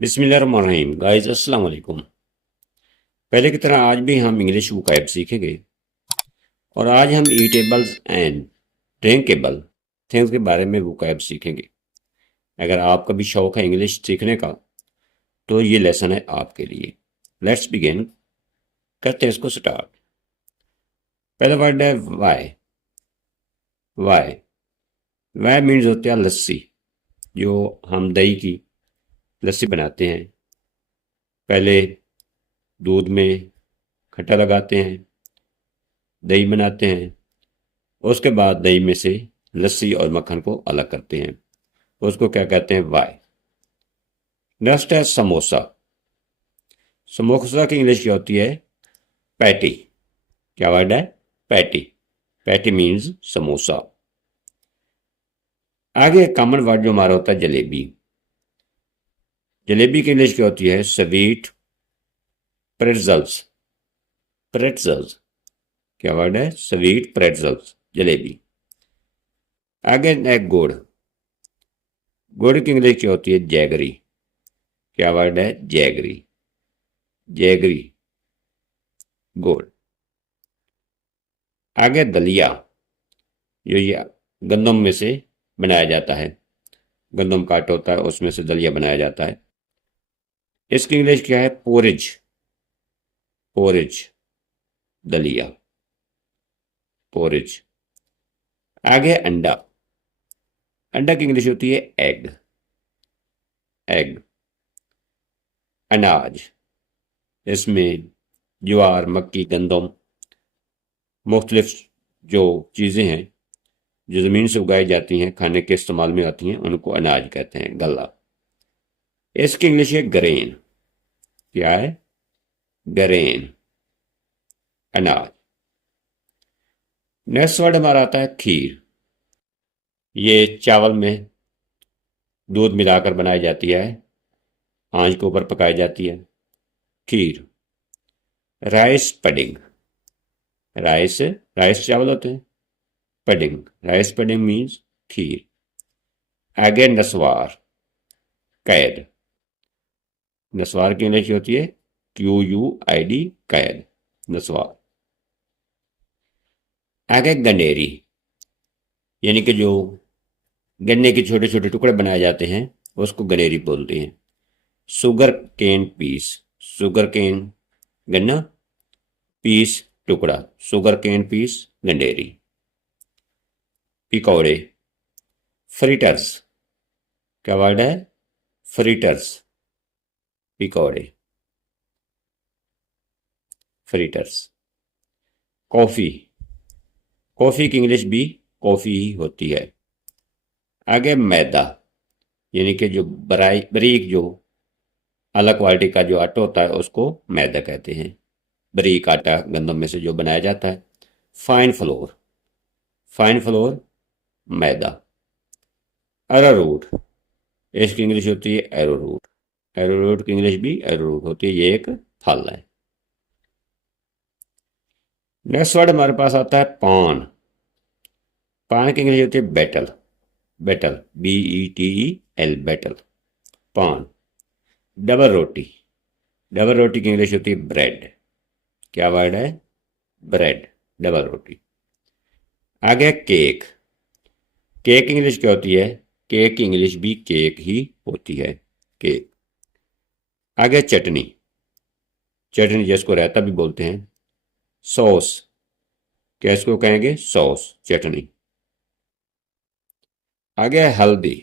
बिस्मिल्लाहिर्रहमानिर्रहीम गाइस अस्सलाम वालेकुम। पहले की तरह आज भी हम इंग्लिश वोकैब सीखेंगे और आज हम ईटेबल्स एंड ड्रिंकेबल थिंग्स के बारे में वोकैब सीखेंगे। अगर आपका भी शौक है इंग्लिश सीखने का तो ये लेसन है आपके लिए। लेट्स बिगिन, करते हैं इसको स्टार्ट। पहला वर्ड है वाई। वाई वाई मीन्स होता है लस्सी, जो हम दही की लस्सी बनाते हैं। पहले दूध में खट्टा लगाते हैं, दही बनाते हैं, उसके बाद दही में से लस्सी और मक्खन को अलग करते हैं, उसको क्या कहते हैं, वाई। नेक्स्ट है समोसा। समोसा की इंग्लिश क्या होती है, पैटी। क्या वर्ड है, पैटी। Patty means samosa. आगे कॉमन वर्ड जो हमारा होता है जलेबी। जलेबी की इंग्लिश क्या होती है, स्वीट प्रेट्जल्स। प्रेट्जल्स क्या वर्ड है, स्वीट प्रेट्जल्स, जलेबी। आगे है गुड़। गुड़ की इंग्लिश क्या होती है, जैगरी। क्या वर्ड है, जैगरी। जैगरी, गुड़। आगे दलिया, जो ये गंदम में से बनाया जाता है, गंदम का आटा होता है उसमें से दलिया बनाया जाता है। इसकी इंग्लिश क्या है, पोरिज। पोरिज, दलिया, पोरिज। आगे अंडा। अंडा की इंग्लिश होती है एग। एग। अनाज, इसमें ज्वार, मक्की, गंदम, मुख्तलिफ जो चीज़ें हैं जो ज़मीन से उगाई जाती हैं, खाने के इस्तेमाल में आती हैं, उनको अनाज कहते हैं, गल्ला। इसकी इंग्लिश है ग्रेन। क्या है, ग्रेन, अनाज। नेक्स्ट वर्ड हमारा आता है खीर। ये चावल में दूध मिलाकर बनाई जाती है, आंच के ऊपर पकाई जाती है, kheer. Rice pudding. Rice, rice चावल होते हैं, pudding, rice pudding means kheer. आगे नस्वार, कैद। नस्वार की इंग्लिश होती है QUID, कैद, नस्वार। आगे गंडेरी, यानी कि जो गन्ने के छोटे छोटे टुकड़े बनाए जाते हैं उसको गनेरी बोलते हैं। Sugar cane piece. Sugar cane गन्ना, पीस टुकड़ा, शुगर केन पीस, गंडेरी। पिकौड़े, फ्रिटर्स। क्या वर्ड है, फ्रिटर्स, पिकौड़े, फ्रिटर्स। कॉफी। कॉफी की इंग्लिश भी कॉफी ही होती है। आगे मैदा, यानी कि जो बारीक जो अलग क्वालिटी का जो आटा होता है उसको मैदा कहते हैं, बारीक आटा गंदम में से जो बनाया जाता है। Fine floor. फाइन फ्लोर, मैदा। अरारूट, इसकी इंग्लिश होती है एरोरूट। एरोरूट की इंग्लिश भी एरोरूट होती है, ये एक फल है। नेक्स्ट वर्ड हमारे पास आता है पान। पान की इंग्लिश होती है बैटल। बैटल, BETEL, बैटल, पान। डबल रोटी। डबल रोटी की इंग्लिश होती है ब्रेड। क्या वर्ड है, ब्रेड, डबल रोटी। आगे केक। केक इंग्लिश क्या होती है, केक की इंग्लिश भी केक ही होती है, केक। आगे चटनी। चटनी जिसको रायता भी बोलते हैं। सॉस, क्या इसको कहेंगे, सॉस, चटनी। आगे हल्दी,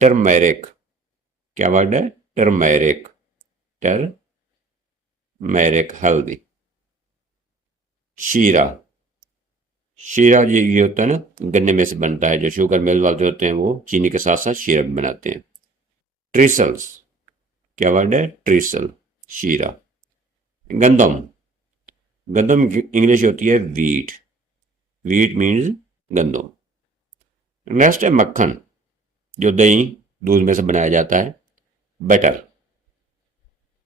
टर्मेरिक। क्या वर्ड है, टर्मेरिक, टर्मेरिक, हल्दी। शीरा। शीरा ये होता है ना, गन्ने में से बनता है, जो शुगर मिल वाले होते हैं वो चीनी के साथ साथ शीरा भी बनाते हैं। ट्रिसल्स। क्या वर्ड है, ट्रिसल, शीरा। गंदम। गंदम इंग्लिश होती है वीट। वीट मीन्स गंदम। नेक्स्ट है मक्खन, जो दही दूध में से बनाया जाता है। बटर।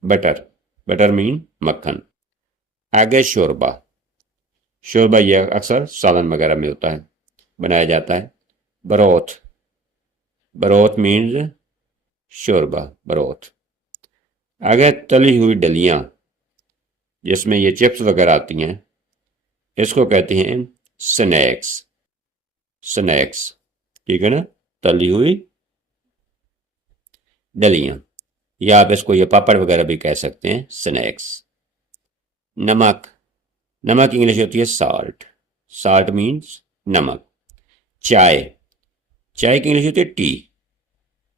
बटर, बटर मीन मक्खन। आगे शोरबा। शोरबा यह अक्सर सालन वगैरह में होता है, बनाया जाता है। बरोथ। बरोथ मीन्स शोरबा, ब्रोथ। आगे तली हुई डलियां, जिसमें ये चिप्स वगैरह आती हैं, इसको कहते हैं स्नैक्स। स्नैक्स, ठीक है ना, तली हुई डलियां, या आप इसको ये पापड़ वगैरह भी कह सकते हैं, स्नैक्स। नमक, नमक इंग्लिश होती है साल्ट। साल्ट मीन्स नमक। चाय, चाय की इंग्लिश होती है टी।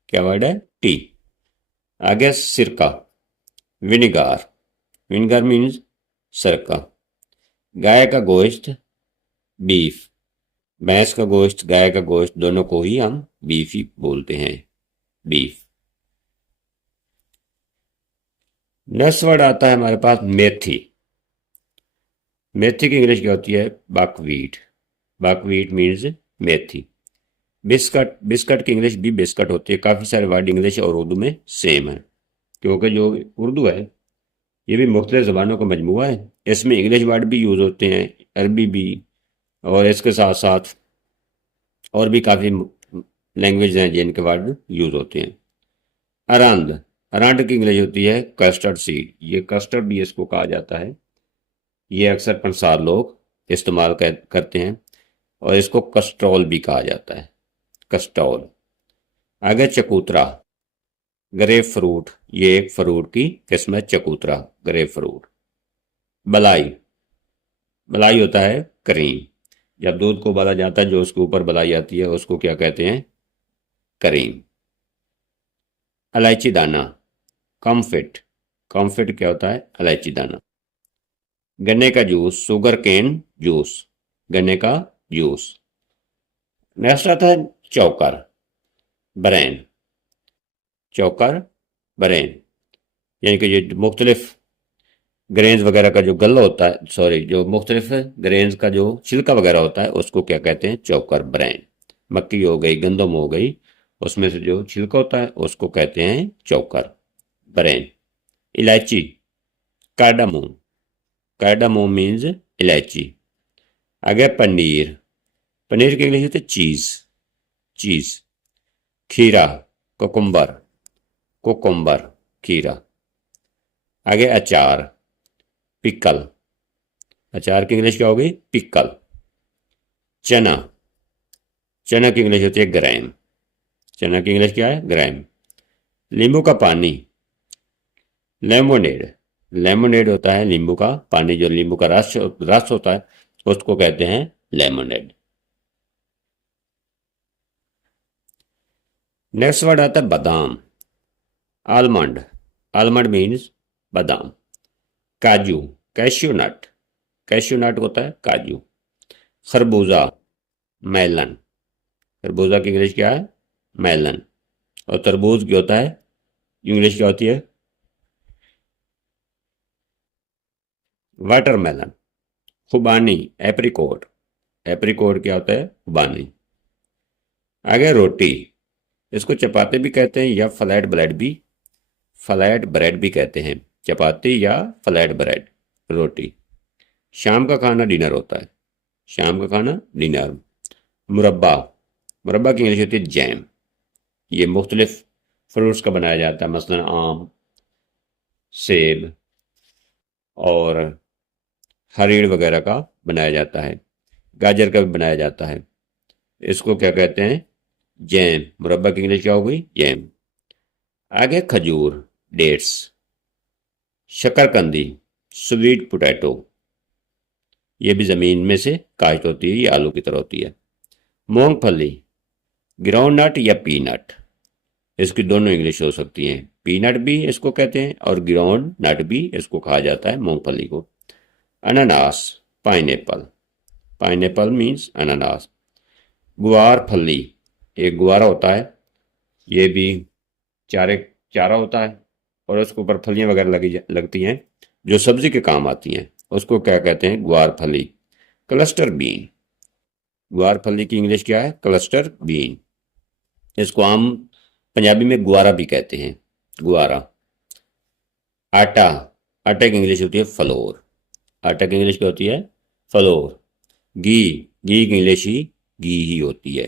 क्या वर्ड है? टी। आगे सिरका, विनेगार। विनेगार मीन्स सिरका। गाय का गोश्त, बीफ। भैंस का गोश्त, गाय का गोश्त, दोनों को ही हम बीफ ही बोलते हैं, बीफ। नेक्स्ट वर्ड आता है हमारे पास मेथी। मेथी की इंग्लिश क्या होती है? बकवीट। बकवीट मीन्स मेथी। बिस्कट, बिस्कट की इंग्लिश भी बिस्कट होती है। काफ़ी सारे वर्ड इंग्लिश और उर्दू में सेम है, क्योंकि जो उर्दू है ये भी मुख्तलिफ ज़बानों का मजमूआ है। इसमें इंग्लिश वर्ड भी यूज़ होते हैं, अरबी भी, और इसके साथ साथ और भी काफ़ी लैंग्वेज हैं जिनके वर्ड यूज़ होते हैं। अरंद, अरंड की इंग्लिश होती है कस्टर्ड सीड। ये कस्टर्ड भी इसको कहा जाता है। ये अक्सर पंसार लोग इस्तेमाल करते हैं, और इसको कस्ट्रोल भी कहा जाता है, कस्टोल। आगे चकूतरा, ग्रेप फ्रूट। ये एक फ्रूट की किस्म है, चकूतरा, ग्रेप फ्रूट। बलाई, बलाई होता है करीम। जब दूध को उबाला जाता है, जो उसके ऊपर बलाई आती है, उसको क्या कहते हैं? करीम। इलायची दाना, कॉम्फिट। कॉम्फिट क्या होता है? इलायची दाना। गन्ने का जूस, शुगर केन जूस, गन्ने का जूस। नेक्स्ट आता है चौकर, ब्रेन। चौकर, ब्रेन, यानी कि ये मुख्तलिफ ग्रेन्स वगैरह का जो गल्ला होता है, सॉरी, जो मुख्तलिफ ग्रेन्स का जो छिलका वगैरह होता है, उसको क्या कहते हैं? चौकर, ब्रेन। मक्की हो गई, गंदम हो गई, उसमें से जो छिलका होता है उसको कहते हैं चौकर, ब्रेन। इलायची, कार्डामोम। कार्डामोम मीन्स इलायची। आगे पनीर, पनीर की इंग्लिश होती है चीज, चीज। खीरा, कोकुम्बर, कोकुम्बर, खीरा। आगे अचार, पिकल। अचार की इंग्लिश क्या होगी? पिकल। चना, चना की इंग्लिश होती है ग्राइम। चना की इंग्लिश क्या है? ग्राइम। नींबू का पानी, लेमोनेड। लेमोनेड होता है नींबू का पानी, जो नींबू का रस रस होता है, उसको कहते हैं लेमोनेड। नेक्स्ट वर्ड आता है बादाम, आलमंड। आलमंड मीन्स बादाम। काजू, कैश्यू नट। कैश्यू नट होता है काजू। खरबूजा, मेलन। खरबूजा की इंग्लिश क्या है? मेलन। और तरबूज क्या होता है? इंग्लिश क्या होती है? वाटरमेलन। खुबानी, एप्रिकोट। एप्रिकोट क्या होता है? खुबानी। आगे रोटी, इसको चपाती भी कहते हैं या फ्लैट ब्रेड भी, फ्लैट ब्रेड भी कहते हैं, चपाती या फ्लैट ब्रेड, रोटी। शाम का खाना डिनर होता है, शाम का खाना डिनर। मुरब्बा, मुरब्बा की इंग्लिश होती है जैम। ये मुख्तलिफ फ्रूट्स का बनाया जाता है, मसलन आम, सेब और हरीड़ वगैरह का बनाया जाता है, गाजर का भी बनाया जाता है। इसको क्या कहते हैं? जैम। मुरब्बा की इंग्लिश क्या हो गई? जैम। आगे खजूर, डेट्स। शकरकंदी, sweet potato. ये भी ज़मीन में से काश्त होती है, ये आलू की तरह होती है। मूंगफली, ग्राउंड नट या पीनट। इसकी दोनों इंग्लिश हो सकती हैं, पीनट भी इसको कहते हैं और ग्राउंड नट भी इसको कहा जाता है, मूंगफली को। अनानास, पाइनएप्पल। पाइनएप्पल मीन्स अनानास। गुआर फली, एक गुआरा होता है, ये भी चारे चारा होता है, और उसके ऊपर फलियां वगैरह लगती हैं, जो सब्जी के काम आती हैं, उसको क्या कहते हैं? ग्वार फली। क्लस्टर बीन, ग्वार फली की इंग्लिश क्या है? Cluster bean. इसको आम पंजाबी में गुआरा भी कहते हैं, गुआरा। आटा, आटा की इंग्लिश होती है फ्लोर। आटा की इंग्लिश क्या होती है? फ्लोर। घी, घी की इंग्लिश ही घी ही होती है।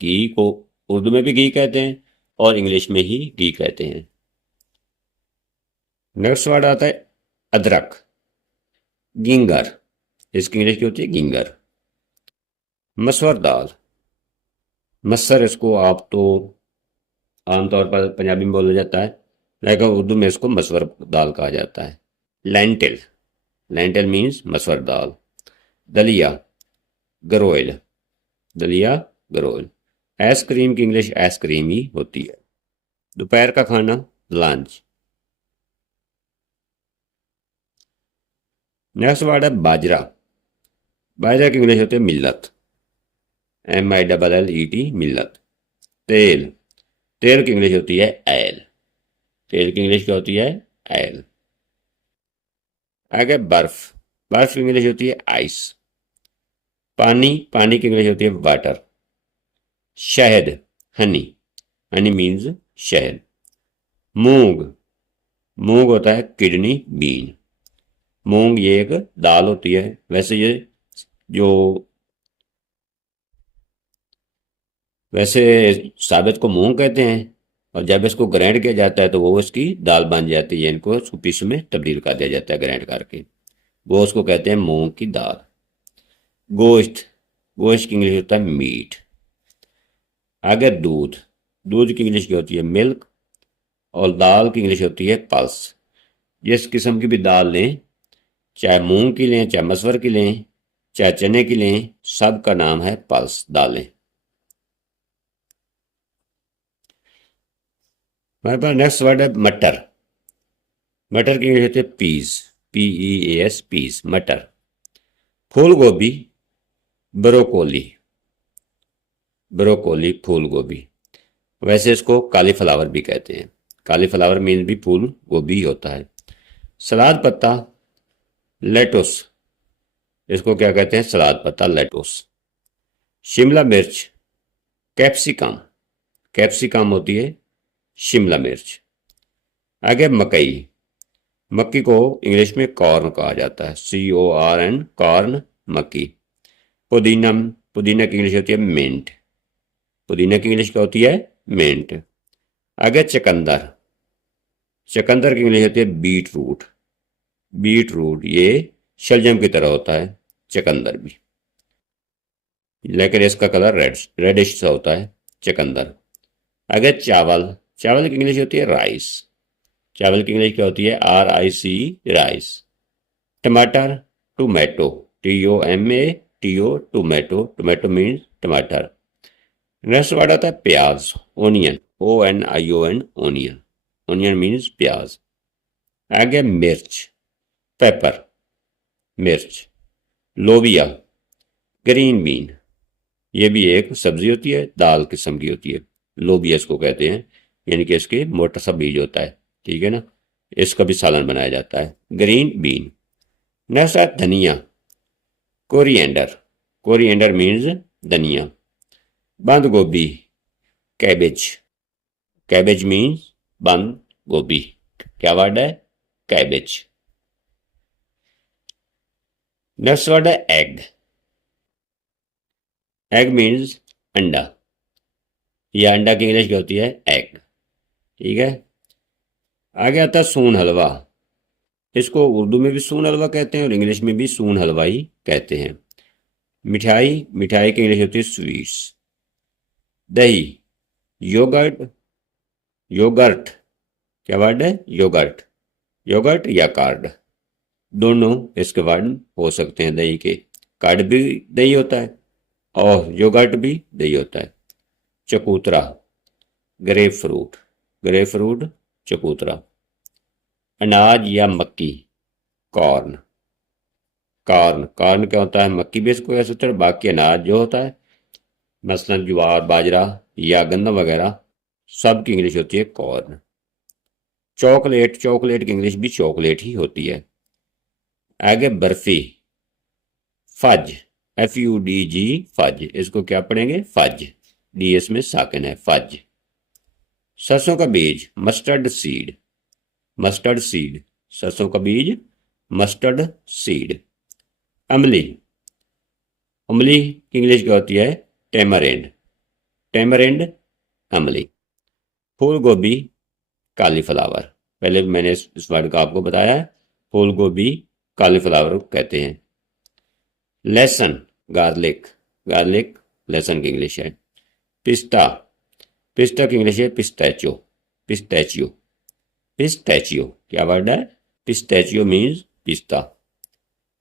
घी को उर्दू में भी घी कहते हैं और इंग्लिश में ही घी कहते हैं। नेक्स्ट वर्ड आता है अदरक, गिंगर, इसकी इंग्लिश क्या होती है? गिंगर। मसूर दाल, मसर इसको आप तो आमतौर पर पंजाबी में बोला जाता है, लेकिन उर्दू में इसको मसूर दाल कहा जाता है। लेंटिल, लेंटिल मीन्स मसूर दाल। दलिया, गरोइल, दलिया गरोइल। आइसक्रीम की इंग्लिश आइसक्रीम ही होती है। दोपहर का खाना लंच। नेक्स्ट वर्ड है बाजरा, बाजरा की इंग्लिश होती है मिल्लत, MILLET, मिल्लत। तेल, तेल की इंग्लिश होती है एल, तेल की इंग्लिश क्या होती है? एल। आगे बर्फ, बर्फ की इंग्लिश होती है आइस। पानी, पानी की इंग्लिश होती है वाटर। शहद, हनी, हनी मीन्स शहद। मूंग, मूंग होता है किडनी बीन। मूंग ये एक दाल होती है, वैसे ये जो वैसे साबित को मूंग कहते हैं, और जब इसको ग्राइंड किया जाता है तो वो इसकी दाल बन जाती है, इनको पीस में तब्दील कर दिया जाता है ग्राइंड करके, वो उसको कहते हैं मूंग की दाल। गोश्त, गोश्त की इंग्लिश होता है मीट। आगे दूध, दूध की इंग्लिश क्या होती है? मिल्क। और दाल की इंग्लिश होती है पल्स। जिस किस्म की भी दाल लें, चाहे मूंग की लें, चाहे मसूर की लें, चाहे चने की लें, सब का नाम है पल्स दालें। हमारे पास नेक्स्ट वर्ड है मटर, मटर की इंग्लिश होती है पीस, PEAS, पीस, मटर। फूल गोभी, ब्रोकोली, ब्रोकोली फूल गोभी, वैसे इसको कालीफ्लावर भी कहते हैं, कालीफ्लावर मीन भी फूल गोभी होता है। सलाद पत्ता, लेटुस, इसको क्या कहते हैं? सलाद पत्ता, लेटुस। शिमला मिर्च, कैप्सिकम, कैप्सिकम होती है शिमला मिर्च। आगे मकई, मक्की को इंग्लिश में कॉर्न कहा जाता है, CORN, कॉर्न, मक्की। पुदीना, पुदीना की इंग्लिश होती है मिंट, पुदीना की इंग्लिश क्या होती है? मिंट। आगे चकंदर, चकंदर की इंग्लिश होती है बीट रूट, बीट रूट ये शलजम की तरह होता है चकंदर भी, लेकिन इसका कलर रेडिश सा होता है चकंदर। आगे चावल, चावल की इंग्लिश होती है राइस, चावल की इंग्लिश क्या होती है? RIC, rice. टमाटर, tomato, TOMATO, tomato, tomato means टमाटर। नेक्स्ट वर्ड आता है प्याज, onion, ONION, onion, onion means प्याज। आगे मिर्च, पेपर, मिर्च। लोबिया, ग्रीन बीन, ये भी एक सब्जी होती है, दाल किस्म की होती है, लोबिया इसको कहते हैं, यानी कि इसके मोटा सा बीज होता है, ठीक है ना, इसका भी सालन बनाया जाता है, ग्रीन बीन। नेक्स्ट है धनिया, कोरिएंडर, कोरिएंडर मीन्स धनिया। बंद गोभी, कैबेज, कैबेज मीन्स बंद गोभी, क्या वर्ड है? कैबेज। नेक्स्ट वर्ड है एग, एग मीन्स अंडा, या अंडा की इंग्लिश क्या होती है? एग, ठीक है। आगे आता है सून हलवा, इसको उर्दू में भी सून हलवा कहते हैं और इंग्लिश में भी सून हलवा ही कहते हैं। मिठाई, मिठाई की इंग्लिश होती है स्वीट्स। दही, योगर्ट, योगर्ट, क्या वर्ड है? योगर्ट, योगर्ट या कार्ड, दोनों इसके वर्ड हो सकते हैं दही के, कार्ड भी दही होता है और योगर्ट भी दही होता है। चकोतरा, ग्रेप फ्रूट, ग्रेप फ्रूट, चकोतरा। अनाज या मक्की, कॉर्न, कॉर्न, कॉर्न क्या होता है? मक्की भी इसको कह सकते हैं, बाकी अनाज जो होता है मसलन ज्वार, बाजरा या गंदम वगैरह, सब की इंग्लिश होती है कॉर्न। चॉकलेट, चॉकलेट की इंग्लिश भी चॉकलेट ही होती है। आगे बर्फी, फज, FUDG, फज, इसको क्या पढ़ेंगे? फज, DS में साकिन है, फज। सरसों का बीज, मस्टर्ड सीड, मस्टर्ड सीड, सरसों का बीज, मस्टर्ड सीड। अमली, अमली की इंग्लिश क्या होती है? टेमरेंड, टेमरेंड, अमली। फूल गोभी, कालीफ्लावर। पहले भी मैंने इस वर्ड का आपको बताया है। फूल गोभी कालीफ्लावर को कहते हैं। लहसुन, गार्लिक। गार्लिक लहसुन की इंग्लिश है। पिस्ता, पिस्ता की इंग्लिश है पिस्टैचियो। पिस्टैचियो, पिस्टैचियो क्या वर्ड है? पिस्टैचियो मीन्स पिस्ता।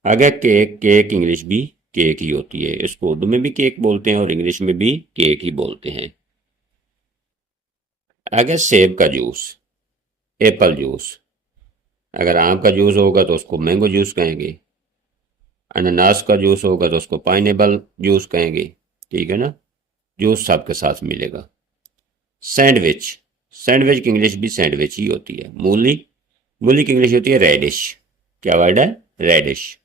आगे केक, केक इंग्लिश भी केक ही होती है। इसको उर्दू में भी केक बोलते हैं और इंग्लिश में भी केक ही बोलते हैं। आगे सेब का जूस, एप्पल जूस। अगर आम का जूस होगा तो उसको मैंगो जूस कहेंगे। अनानास का जूस होगा तो उसको पाइनएप्पल जूस कहेंगे। ठीक है ना? जूस सबके साथ मिलेगा। सैंडविच, सैंडविच की इंग्लिश भी सैंडविच ही होती है। मूली, मूली की इंग्लिश होती है रेडिश। क्या वर्ड है? रेडिश।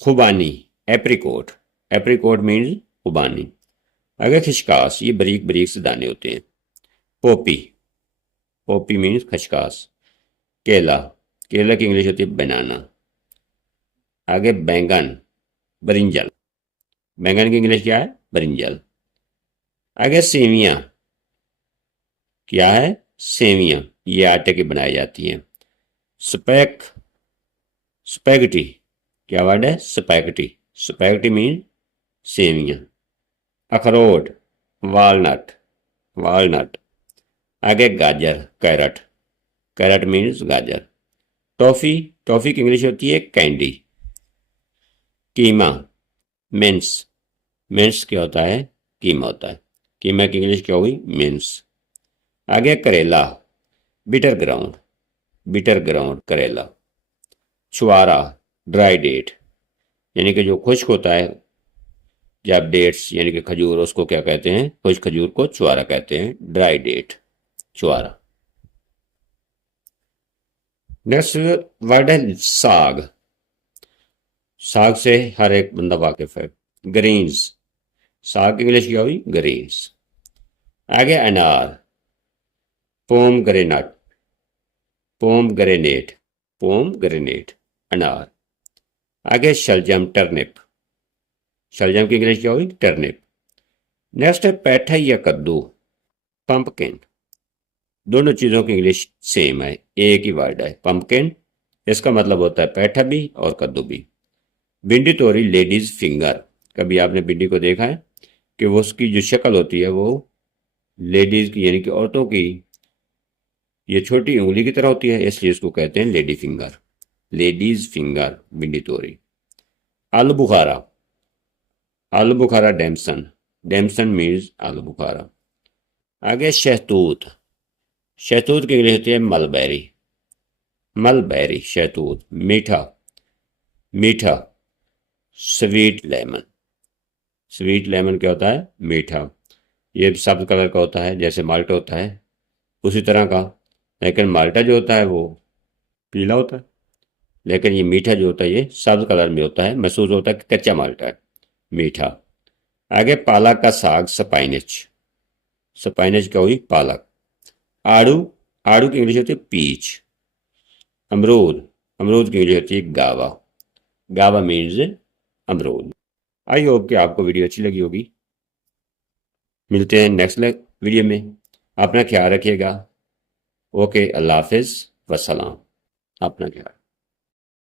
खुबानी, एप्रिकोट। एप्रिकोट मीन्स खुबानी। अगर खिशकास, ये बारीक बारीक से दाने होते हैं। पोपी, पोपी मीन्स खचकास। केला, केला की इंग्लिश होती है बनाना। आगे बैंगन, ब्रिंजल। बैंगन की इंग्लिश क्या है? ब्रिंजल। आगे सेवियां, क्या है? सेवियां, ये आटे की बनाई जाती हैं। स्पैक, स्पैगेटी, क्या वर्ड है? स्पैगेटी। स्पैगेटी मीन सेवियां। अखरोट, वालनट, वालनट। आगे गाजर, कैरट। कैरट मीन्स गाजर। टॉफी, टॉफी की इंग्लिश होती है कैंडी। कीमा, मिन्स। मिन्स क्या होता है? कीमा होता है। कीमा की इंग्लिश क्या हुई? मिन्स। आगे करेला, बिटर ग्राउंड। बिटर ग्राउंड करेला। छुआरा, ड्राई डेट, यानी कि जो खुश्क होता है जब डेट्स यानी कि खजूर, उसको क्या कहते हैं? खुश्क खजूर को छुआरा कहते हैं। ड्राई डेट, छुआरा। नेक्स्ट वर्ड है साग। साग से हर एक बंदा वाकिफ है। ग्रीन्स, साग की इंग्लिश क्या हुई? ग्रीन्स। आगे अनार, pomegranate, pomegranate, pomegranate, अनार। आगे शलजम, टर्निप। शलजम की इंग्लिश क्या हुई? टर्निप। नेक्स्ट है पैठा या कद्दू, पंपकिन। दोनों चीज़ों की इंग्लिश सेम है, एक ही वर्ड है पंपकिन। इसका मतलब होता है पैठा भी और कद्दू भी। भिंडी तोरी, लेडीज फिंगर। कभी आपने भिंडी को देखा है कि वो उसकी जो शक्ल होती है वो लेडीज की यानी कि औरतों की ये छोटी उंगली की तरह होती है, इसलिए इसको कहते हैं लेडी फिंगर। लेडीज फिंगर, भिंडी तोरी। आलू बुखारा, आलू बुखारा डैमसन। डैमसन मीन्स आलू बुखारा। आगे शहतूत, शहतूत की इंग्लिश होती है मलबेरी। मलबेरी, शहतूत। मीठा, मीठा, स्वीट लेमन। स्वीट लेमन क्या होता है? मीठा। ये सब्ज कलर का होता है जैसे माल्टा होता है उसी तरह का, लेकिन माल्टा जो होता है वो पीला होता है, लेकिन ये मीठा जो होता है ये सब्ज कलर में होता है, महसूस होता है कि कच्चा माल्टा है, मीठा। आगे पालक का साग, स्पाइनच। स्पाइनच क्या हुई? पालक। आड़ू, आड़ू की इंग्लिश होती है पीच। अमरूद, अमरूद की इंग्लिश होती है गावा। गावा मीन्स अमरूद। आई होप कि आपको वीडियो अच्छी लगी होगी। मिलते हैं नेक्स्ट वीडियो में। अपना ख्याल रखिएगा। ओके, अल्लाह हाफिज़, वसलाम। अपना ख्याल।